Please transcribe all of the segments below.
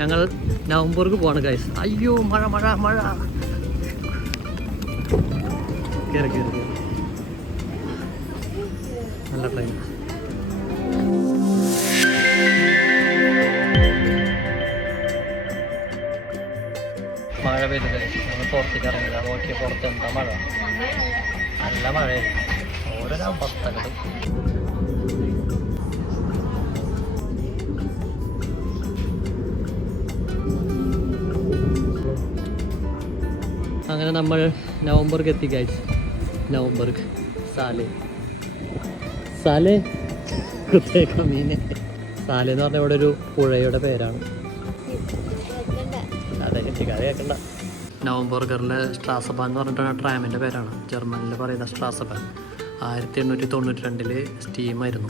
ഞങ്ങൾ നവംബർക്ക് പോവാണ് ഗൈസ് അയ്യോ മഴ മഴ മഴ. കയറി കയറി നല്ല ട്രെയിൻ മഴ പെയ്ത് ഗൈസ് ഞങ്ങൾ പുറത്തേക്ക് ഇറങ്ങില്ല. നോക്കിയ പുറത്ത് എന്താ മഴ? നല്ല മഴയായിരുന്നു. ഓരോ അവസ്ഥകൾ അങ്ങനെ നമ്മൾ നവംബർക്ക് എത്തി കഴിച്ച് നവംബർക്ക്. സാലെ. സാലെ? കുത്തേക്ക മീനെ. സാലെ എന്ന് പറഞ്ഞ ഇവിടെ ഒരു പുഴയുടെ പേരാണ്. അതെ കേൾക്കണ്ട നവംബർഗറിലെ സ്ട്രാസബാൻ എന്ന് പറഞ്ഞിട്ടാണ് ട്രാമിന്റെ പേരാണ്. ജർമ്മനിൽ പറയുന്ന സ്ട്രാസബാൻ ആയിരത്തി എണ്ണൂറ്റി തൊണ്ണൂറ്റി രണ്ടിൽ സ്റ്റീമായിരുന്നു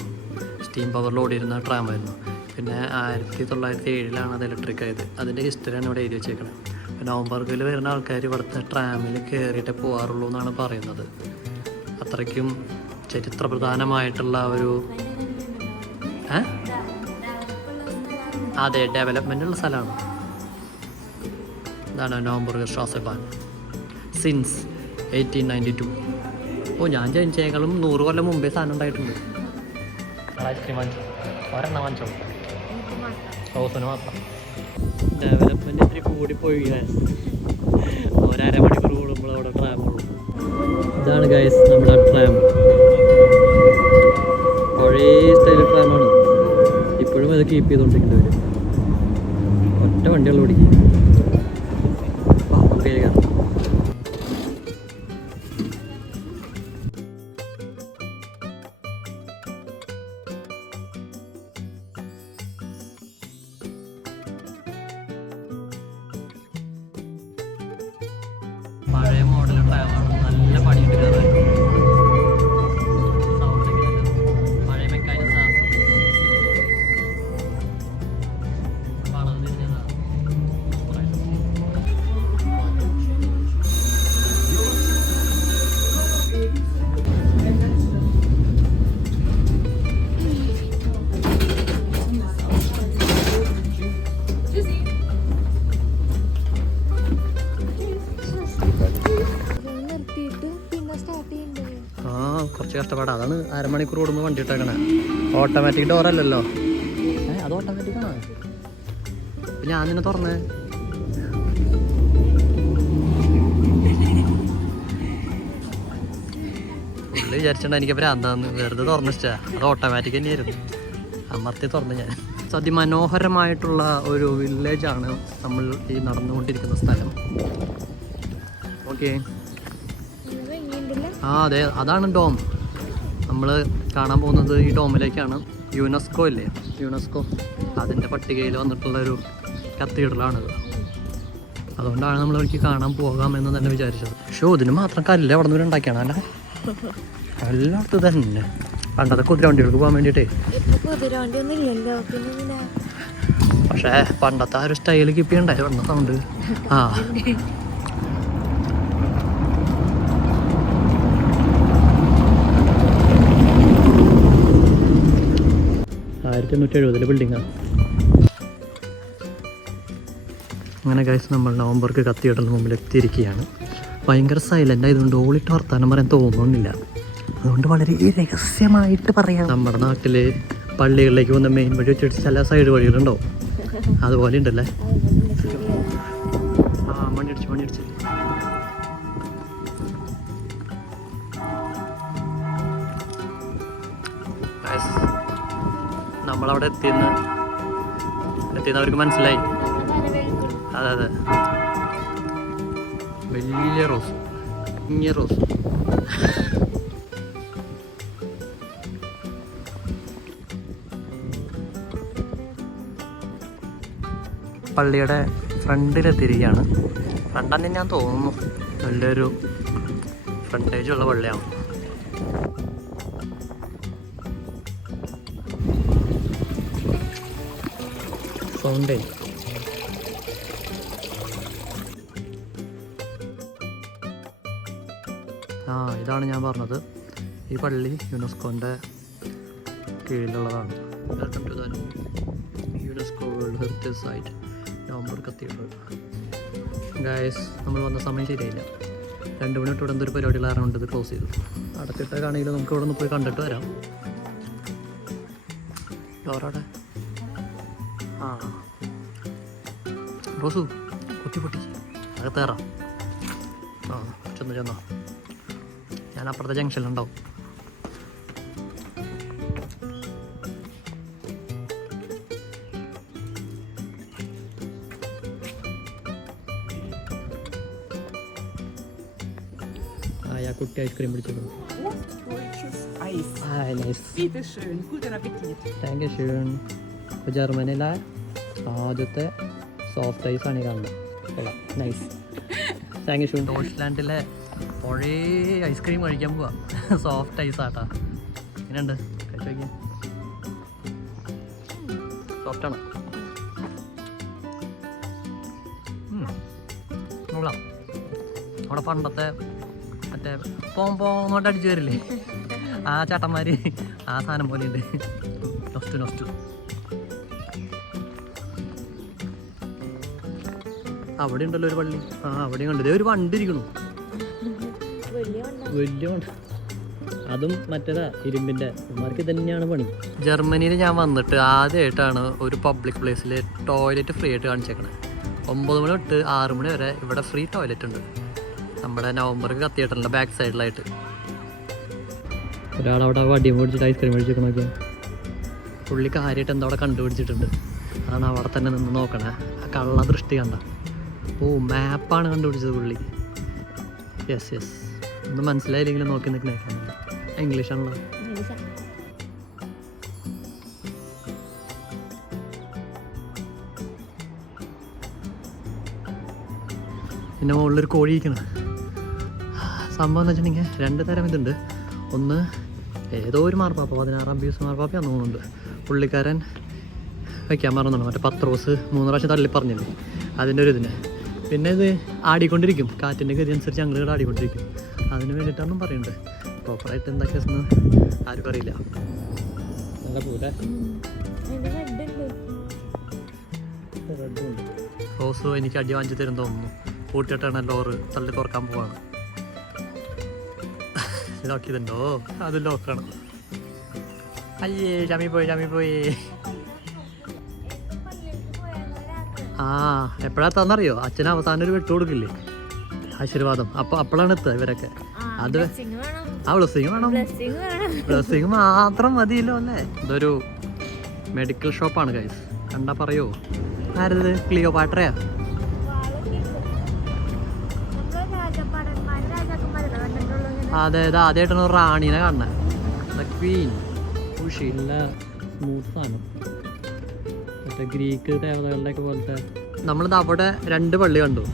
സ്റ്റീം പവറിൽ ഓടിയിരുന്ന ട്രാമായിരുന്നു പിന്നെ ആയിരത്തി തൊള്ളായിരത്തി ഏഴിലാണ് അത് ഇലക്ട്രിക് ആയത്. അതിന്റെ ഹിസ്റ്ററിയാണ് ഇവിടെ എഴുതി വെച്ചേക്കുന്നത് നവംബർക്കിൽ വരുന്ന ആൾക്കാർ ഇവിടുത്തെ ട്രാമിൽ കയറിയിട്ടേ പോകാറുള്ളൂ എന്നാണ് പറയുന്നത്. അത്രയ്ക്കും ചരിത്രപ്രധാനമായിട്ടുള്ള ഒരു അതെ ഡെവലപ്മെന്റ് ഉള്ള സ്ഥലമാണ്. ഇതാണ് നവംബർ സ്ട്രാസബാൻ സിൻസ് എയ്റ്റീൻ നയന്റി ടു ഓ ഞാൻ ജനിച്ചേക്കാളും നൂറ് കൊല്ലം മുമ്പേ സാധനം ഉണ്ടായിട്ടുണ്ട്. ഐസ്ക്രീം വാങ്ങിച്ചു ഒരെണ്ണം വാങ്ങിച്ചോ? റോസിന് മാത്രം ഡെവലപ്മെന്റ് ഇത്തിരി കൂടിപ്പോയി ഒരര മണിക്കൂർ കൂടുമ്പോൾ അവിടെ ട്രാം ഇതാണ് ഗൈസ് നമ്മുടെ ട്രാം പഴയ സ്റ്റൈൽ ട്രാമാണ് ഇപ്പോഴും അത് കീപ്പ് ചെയ്തുകൊണ്ടിരിക്കുന്നവർ ഒറ്റ വണ്ടികൾ ഓടിക്കും കഷ്ടപ്പാടാ അതാണ് അരമണിക്കൂർ കൂടുമ്പോൾ വണ്ടി ഇട്ടേക്കണേ. ഓട്ടോമാറ്റിക് ഡോർ അല്ലല്ലോ. ഏ അത് ഓട്ടോമാറ്റിക് ആണ്? പിന്നെ ഞാൻ നിന്നെ തുറന്നേ. പുള്ളി വിചാരിച്ചിട്ടുണ്ട് എനിക്ക് ഭ്രാന്താന്ന് വെറുതെ തുറന്നിച്ചാ അത് ഓട്ടോമാറ്റിക് തന്നെയായിരുന്നു. അമർത്തി തുറന്നു ഞാൻ. അതിമനോഹരമായിട്ടുള്ള ഒരു വില്ലേജാണ് നമ്മൾ ഈ നടന്നുകൊണ്ടിരിക്കുന്ന സ്ഥലം. ഓക്കെ ആ അതെ. അതാണ് ഡോം. നമ്മൾ കാണാൻ പോകുന്നത് ഈ ഡോമിലേക്കാണ്. യുനെസ്കോ ഇല്ലേ? യുനെസ്കോ. അതിന്റെ പട്ടികയിൽ വന്നിട്ടുള്ള ഒരു കത്തീഡ്രലാണിത്. അതുകൊണ്ടാണ് നമ്മൾ എനിക്ക് കാണാൻ പോകാം എന്ന് തന്നെ വിചാരിച്ചത്. പക്ഷേ ഇതിന് മാത്രം കല്ല് അവിടെ നിന്ന് ഉണ്ടാക്കിയാണ് അല്ല? എല്ലായിടത്തും തന്നെ പണ്ടത്തെ കുതിരവണ്ടികൾക്ക് പോകാൻ വേണ്ടിയിട്ടേ. പക്ഷേ പണ്ടത്തെ ആ ഒരു സ്റ്റൈൽ കിപ്പിയുണ്ടായി പണ്ടത്തെ സൗണ്ട് ആ. ആയിരത്തി എണ്ണൂറ്റി എഴുപതിലെ ബിൽഡിങ്ങാണ് അങ്ങനെ ഗൈസ് നമ്മൾ നവംബർക്ക് കത്തിയിടുന്ന മുമ്പിൽ എത്തിയിരിക്കുകയാണ്. ഭയങ്കര സൈലന്റ് ആയതുകൊണ്ട് ഓളിട്ട് വർത്താനം പറയാൻ തോന്നുന്നില്ല. അതുകൊണ്ട് വളരെ രഹസ്യമായിട്ട് പറയാം. നമ്മുടെ നാട്ടിൽ പള്ളികളിലേക്ക് വന്ന മെയിൻ വഴി വെച്ചിട്ട് ചില സൈഡ് വഴികളുണ്ടോ? അതുപോലെ ഉണ്ടല്ലേ? ആ മണിയടിച്ച് മണിയടിച്ച് Guys, നമ്മളവിടെ എത്തിയെന്ന് എത്തിയെന്ന് അവർക്ക് മനസ്സിലായി. അതെ അതെ. വലിയ റോസ് കുഞ്ഞ റോസ്. പള്ളിയുടെ ഫ്രണ്ടിലെത്തിയിരിക്കുകയാണ്. ഫ്രണ്ടാന്ന് ഞാൻ തോന്നുന്നു. നല്ലൊരു ഫ്രണ്ടേജുള്ള പള്ളിയാണ്. സൗണ്ടേ ആ ഇതാണ് ഞാൻ പറഞ്ഞത്. ഈ പള്ളി യുനെസ്കോന്റെ കീഴിലുള്ളതാണ്. Welcome to the UNESCO world heritage site Naumburg cathedral guys നമ്മൾ വന്ന സമയം ശരിയായില്ല. രണ്ട് മണി തൊട്ട് ഇവിടെ എന്തൊരു പരിപാടികൾ കാരണം ഇത് ക്ലോസ് ചെയ്തു. അടച്ചിട്ടാണെങ്കിൽ നമുക്ക് ഇവിടെ നിന്ന് പോയി കണ്ടിട്ട് വരാം. ഡോറോടെ റോസു കുത്തി പൊട്ടി. കയറാം. ആ ചെന്നു ചെന്നോ. ഞാൻ അപ്പുറത്തെ ജംഗ്ഷനിലുണ്ടാവും ആ കുട്ടി ഐസ്ക്രീം പിടിച്ചിട്ടുണ്ട് Bitte schön, guten Appetit. ആദ്യത്തെ സോഫ്റ്റ് ഐസ് ആണ് കാണുന്നത്. നൈസ് താങ്ക് യു ഷൂ ഡോഷ്ലാൻഡിലെ പഴയ ഐസ്ക്രീം കഴിക്കാൻ പോവാ. സോഫ്റ്റ് ഐസ് ആട്ടാ. എങ്ങനെയുണ്ട്? കഴിച്ചു സോഫ്റ്റ് ആണ്. കൊള്ളാം. പണ്ടത്തെ മറ്റേ പോം പോട്ടടിച്ചു വരില്ലേ? ആ ചേട്ടന്മാര് ആ സാധനം പോലെയുണ്ട്. നൊസ്റ്റു നൊസ്റ്റു അവിടെ ഉണ്ടല്ലോ ഒരു പള്ളി. ആ അവിടെ കണ്ടു. ഒരു വണ്ടി ഇരിക്കണു. വലിയ വണ്ണം വലിയ വണ്ടി. അതും മറ്റേതാ ഇരുമ്പിന്റെ. ഇവന്മാർക്ക് തന്നെയാണ് പണി. ജർമ്മനിയിൽ ഞാൻ വന്നിട്ട് ആദ്യമായിട്ടാണ് ഒരു പബ്ലിക് പ്ലേസിൽ ടോയ്ലറ്റ് ഫ്രീ ആയിട്ട് കാണിച്ചേക്കണേ. ഒമ്പത് മണി തൊട്ട് ആറ് മണി വരെ ഇവിടെ ഫ്രീ ടോയ്ലറ്റ് ഉണ്ട്. നമ്മുടെ നവംബർ കത്തിയിട്ടുണ്ട് ബാക്ക് സൈഡിലായിട്ട് ഒരാളവിടെ വടി മേടിച്ചിട്ട് ഐസ്ക്രീം മേടിച്ചിട്ട് പുള്ളി കാര്യമായിട്ട് എന്തോ അവിടെ കണ്ടുപിടിച്ചിട്ടുണ്ട്. അതാണ് അവിടെ തന്നെ നിന്ന് നോക്കണേ. ആ കള്ള ദൃഷ്ടി കണ്ട. ഓ മാപ്പാണ് കണ്ടുപിടിച്ചത് പുള്ളി. യെസ് യെസ് ഒന്നും മനസ്സിലായില്ലെങ്കിലും നോക്കി നിൽക്കുന്ന ഇംഗ്ലീഷാണല്ലോ. പിന്നെ മുകളിലൊരു കോഴി ഇരിക്കണം. സംഭവം എന്ന് വെച്ചിട്ടുണ്ടെങ്കിൽ രണ്ട് തരം ഇതുണ്ട്. ഒന്ന് ഏതോ ഒരു മാർപ്പാപ്പ പതിനാറാം പീസ് മാർപ്പാപ്പയാന്ന് തോന്നുന്നുണ്ട്. പുള്ളിക്കാരൻ വയ്ക്കാൻ മറന്നുണ്ട് മറ്റേ പത്ത് റോസ് മൂന്ന് പ്രാവശ്യം തള്ളി പറഞ്ഞില്ലേ? അതിന്റെ ഒരു ഇതിന്. പിന്നെ ഇത് ആടിക്കൊണ്ടിരിക്കും. കാറ്റിന്റെ ഗതി അനുസരിച്ച് ഞങ്ങൾ ഇവിടെ ആടിക്കൊണ്ടിരിക്കും. അതിന് വേണ്ടിയിട്ടാണെന്നും പറയുന്നത്. പ്രോപ്പറായിട്ട് എന്താ കേസെന്ന് ആർക്കും അറിയില്ല. നല്ല പൂല റോസ് എനിക്ക് അടി വാങ്ങിച്ചു തരും തോന്നുന്നു. കൂട്ടിയിട്ടാണ് ലോറ് തള്ളി തുറക്കാൻ പോവാണ്. ലോക്ക് ചെയ്തിട്ടുണ്ടോ? അത് ലോക്കാണ് അയ്യേ ചമി പോയി ചമി പോയി. ആ എപ്പോഴാ തന്നറിയോ? അച്ഛൻ അവസാനം ഒരു വിട്ടു കൊടുക്കില്ലേ? ആശീർവാദം. അപ്പൊ അപ്പോഴാണ് എത്തുക ഇവരൊക്കെ. അത് ആ ബ്ലസ്സിങ് വേണം. ബ്ലെസ്സിങ് മാത്രം മതിയല്ലോ അല്ലേ? ഇതൊരു മെഡിക്കൽ ഷോപ്പാണ് കൈസ് കണ്ടാ പറയോ? ആരത്? ക്ലിയോ പാട്ടറയാ അതെ ഇത് ആദ്യമായിട്ടാണ് റാണീനെ കാണുന്നത് ക്വീൻ ഉഷി. നല്ല സ്മൂത്ത് സാധനം മറ്റേ ഗ്രീക്ക് ദേവതകളുടെ ഒക്കെ പോലത്തെ. നമ്മളിത് അവിടെ രണ്ട് പള്ളി കണ്ടു.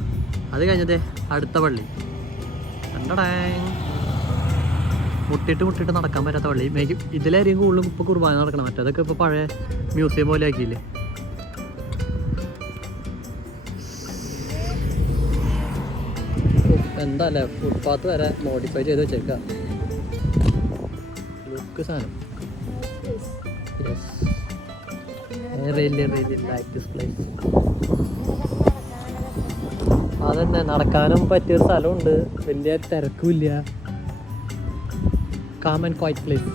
അത് കഴിഞ്ഞതേ അടുത്ത പള്ളി. മുട്ടിട്ട് മുട്ടിട്ട് നടക്കാൻ പറ്റാത്ത പള്ളി. മേക്ക് ഇതിലായിരിക്കും കൂടുതലും ഇപ്പോൾ കുർബാന നടക്കണം മറ്റേതൊക്കെ ഇപ്പോൾ പഴയ മ്യൂസിയം പോലെ ആക്കിയില്ലേ. എന്താ അല്ലേ ഫുട്പാത്ത് വരെ മോഡിഫൈ ചെയ്ത് വെച്ചേക്കാം. ലുക്ക് സാധനം. യെസ് പ്ലേസ് അതന്നെ നടക്കാനും പറ്റിയൊരു സ്ഥലമുണ്ട്. വലിയ തിരക്കുമില്ല. Calm and quiet place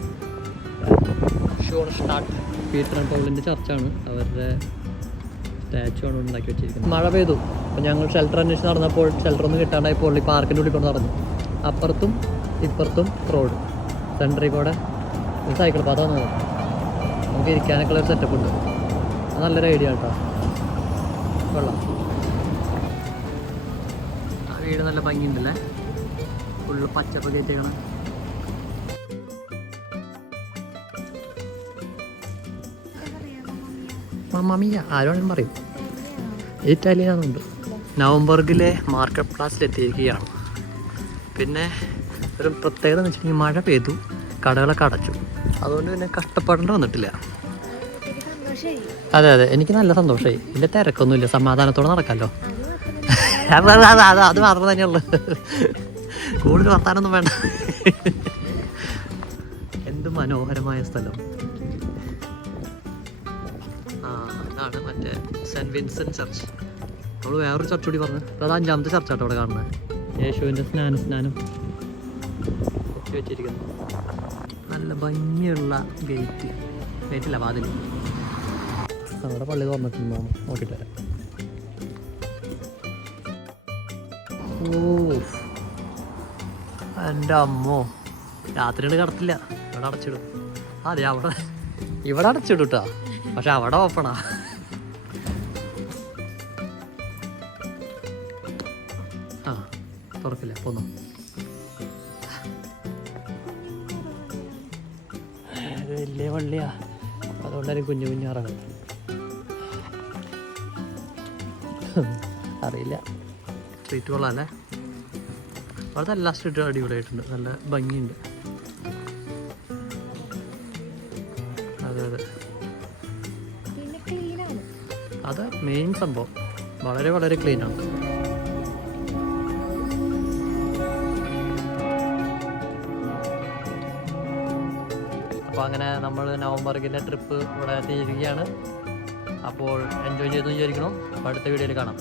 sure start Peter and പൗളിന്റെ ചർച്ചാണ് അവരുടെ സ്റ്റാച്ചു ആണ് ഉണ്ടാക്കി വെച്ചിരിക്കുന്നത്. മഴ പെയ്തു. അപ്പോൾ ഞങ്ങൾ ഷെൽട്ടർ അന്വേഷിച്ച് നടന്നപ്പോൾ ഷെൽട്ടർ ഒന്നും കിട്ടാണ്ടായി പോളി പാർക്കിന്റെ ഉള്ളിൽ കൊണ്ട് നടന്നു. അപ്പുറത്തും ഇപ്പുറത്തും റോഡ് സെന്ററിൽ കൂടെ സൈക്കിൾ പാത വന്നു നമുക്ക് ഇരിക്കാനൊക്കെ ഉള്ള ഒരു സെറ്റപ്പ് ഉണ്ട്. നല്ലൊരു ഐഡിയ കേട്ടോ കൊള്ളാം. ആ വീട് നല്ല ഭംഗിയുണ്ടല്ലേ? ഫുള്ള് പച്ചപ്പ് കയറ്റിക്കണം മമ്മിയ ആരോടും പറയും. ഇറ്റാലിയനാണുണ്ട് നവംബർഗിലെ മാർക്കറ്റ് പ്ലാസിൽ എത്തിയിരിക്കുകയാണ്. പിന്നെ ഒരു പ്രത്യേകത എന്ന് വെച്ചിട്ടുണ്ടെങ്കിൽ മഴ പെയ്തു കടകളൊക്കെ അടച്ചു. അതുകൊണ്ട് പിന്നെ കഷ്ടപ്പെടേണ്ടി വന്നിട്ടില്ല. അതെ അതെ. എനിക്ക് നല്ല സന്തോഷമായി ഇല്ല തിരക്കൊന്നുമില്ല. സമാധാനത്തോടെ നടക്കാമല്ലോ അത് മാത്രം തന്നെയുള്ളു കൂടുതൽ വർത്താനൊന്നും വേണ്ട. എന്ത് മനോഹരമായ സ്ഥലം. ആ അതാണ് മറ്റേ സെന്റ് വിൻസെന്റ് ചർച്ച്. അവൾ വേറൊരു ചർച്ച കൂടി പറഞ്ഞു. അതാ അഞ്ചാമത്തെ ചർച്ച കേട്ടോ അവിടെ കാണുന്നത്. യേശുവിന്റെ സ്നാന സ്നാനം. വെച്ചിരിക്കുന്നു. നല്ല ഭംഗിയുള്ള ഗേറ്റ്. ഗേറ്റില്ല വാതിൽ നമ്മുടെ പള്ളി തുറന്നിട്ടുണ്ടോ? നോക്കിയിട്ട് വരാം. ഓ എന്റെ അമ്മോ. രാത്രിയാണ് കിടത്തില്ല. ഇവിടെ അടച്ചിടും. അതെ അവിടെ. ഇവിടെ അടച്ചിടും കേട്ടോ പക്ഷെ അവിടെ ഓപ്പണാ ആ. തുറക്കില്ല. പോന്നു. വലിയ പള്ളിയാ. അതുകൊണ്ടായിരിക്കും കുഞ്ഞു കുഞ്ഞു അറിയില്ല. സ്ട്രീറ്റ് കൊള്ളാല്ലേ അവിടുത്തെ എല്ലാ സ്ട്രീറ്റും അടിപൊളിയായിട്ടുണ്ട്. നല്ല ഭംഗിയുണ്ട്. അതെ അതെ. അത് മെയിൻ സംഭവം. വളരെ വളരെ ക്ലീനാണ് അപ്പോൾ അങ്ങനെ നമ്മൾ നവംബറിലെ ട്രിപ്പ് ഇവിടെ എത്തിയിരിക്കുകയാണ് അപ്പോൾ എൻജോയ് ചെയ്തു വിചാരിക്കണം അടുത്ത വീഡിയോയിൽ കാണാം.